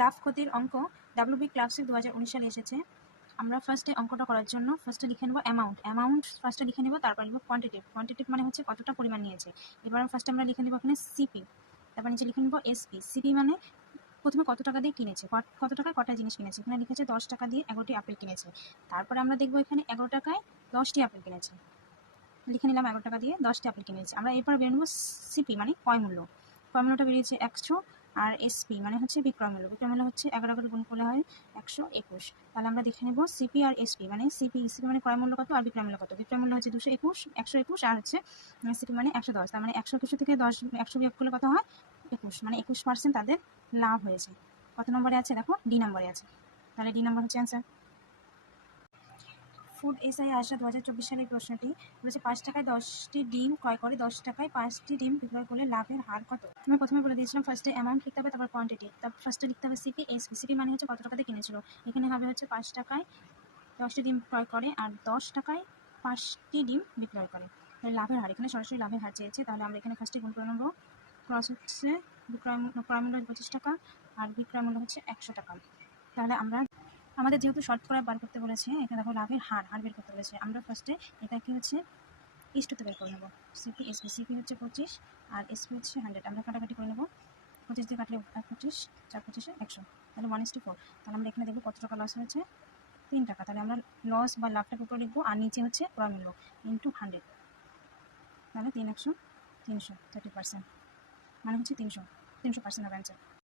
লাভ ক্ষতির অঙ্ক WB classic 2019 সালে এসেছে। আমরা ফার্স্টে অঙ্কটা করার জন্য ফার্স্টে লিখে নেব অ্যামাউন্ট ফার্স্টে লিখে নেব, তারপর লিখব কোয়ান্টিটিভ মানে হচ্ছে কতটা পরিমাণ নিয়েছে। এবার ফার্স্টে আমরা লিখে নেব এখানে সিপি, তারপর নিচে লিখে নেব এসপি। সিপি মানে প্রথমে কত টাকা দিয়ে কিনেছে, কত টাকায় কটা জিনিস কিনেছে। এখানে লিখেছে 10 টাকা দিয়ে 11টি আপেল কিনেছে। তারপরে আমরা দেখবো এখানে 11 টাকায় 10টি আপেল কিনেছে, লিখে নিলাম 11 টাকা দিয়ে 10টি আপেল কিনেছে। আমরা এরপর বের নেব সিপি মানে ক্রয় মূল্যটা বেরিয়েছে 100, আর এসপি মানে হচ্ছে বিক্রয় মূল্য হচ্ছে 11 গুণ করলে হয় 121। তাহলে আমরা দেখে নেব সিপি আর এসপি মানে সিপি মানে ক্রয় মূল্য কত আর বিক্রয় মূল্য কত। বিক্রয় মূল্য হচ্ছে 121 আর হচ্ছে সিপি মানে 110। তার মানে 121 থেকে 100 বিয়োগ করলে কত হয় 21, মানে 21% তাদের লাভ হয়েছে। কত নম্বরে আছে দেখো, ডি নম্বরে আছে। তাহলে ডি নম্বর হচ্ছে অ্যান্সার। ফুড এসআই আসা 2024 সালের প্রশ্নটি বলেছে 5 টাকায় 10টি ডিম ক্রয় করে 10 টাকায় 5টি ডিম বিক্রয় করলে লাভের হার কত। আমি প্রথমে বলে দিয়েছিলাম ফার্স্টে অ্যামাউন্ট লিখতে হবে, তারপর কোয়ান্টিটি, তারপর ফার্স্টে লিখতে হবে সিপি এসপি। সিপি মানে হচ্ছে কত টাকাতে কিনেছিল, এখানে হবে হচ্ছে 5 টাকায় 10টি ডিম ক্রয় করে আর 10 টাকায় 5টি ডিম বিক্রয় করে। লাভের হার, এখানে সরাসরি লাভের হার চেয়েছে। তাহলে আমরা এখানে ফার্স্টে গুণ করে নেবো। ক্রস হচ্ছে ক্রয় মূল্য 25 টাকা আর বিক্রয় মূল্য হচ্ছে 100 টাকা। তাহলে আমাদের যেহেতু শর্ট করে বার করতে বলেছে, এখানে দেখো লাভের হার বের করতে বলেছে। আমরা ফার্স্টে এটাকে হচ্ছে ইস্টুতে বের করে নেবো। সিপি এসপি, সিপি হচ্ছে 25 আর এসপি হচ্ছে 100। আমরা কাটাকাটি করে নেবো, 25 দিয়ে কাটলে 25, 4 25 100, তাহলে 1:4। তাহলে আমরা এখানে দেখবো কত টাকা লস হয়েছে, 3 টাকা। তাহলে আমরা লস বা লাভটাকে উপরে লিখবো আর নিচে হচ্ছে ক্রয় মূল্য ইন্টু 100, তাহলে 3 100 300 30%, মানে হচ্ছে 300% হবে অ্যান্সার।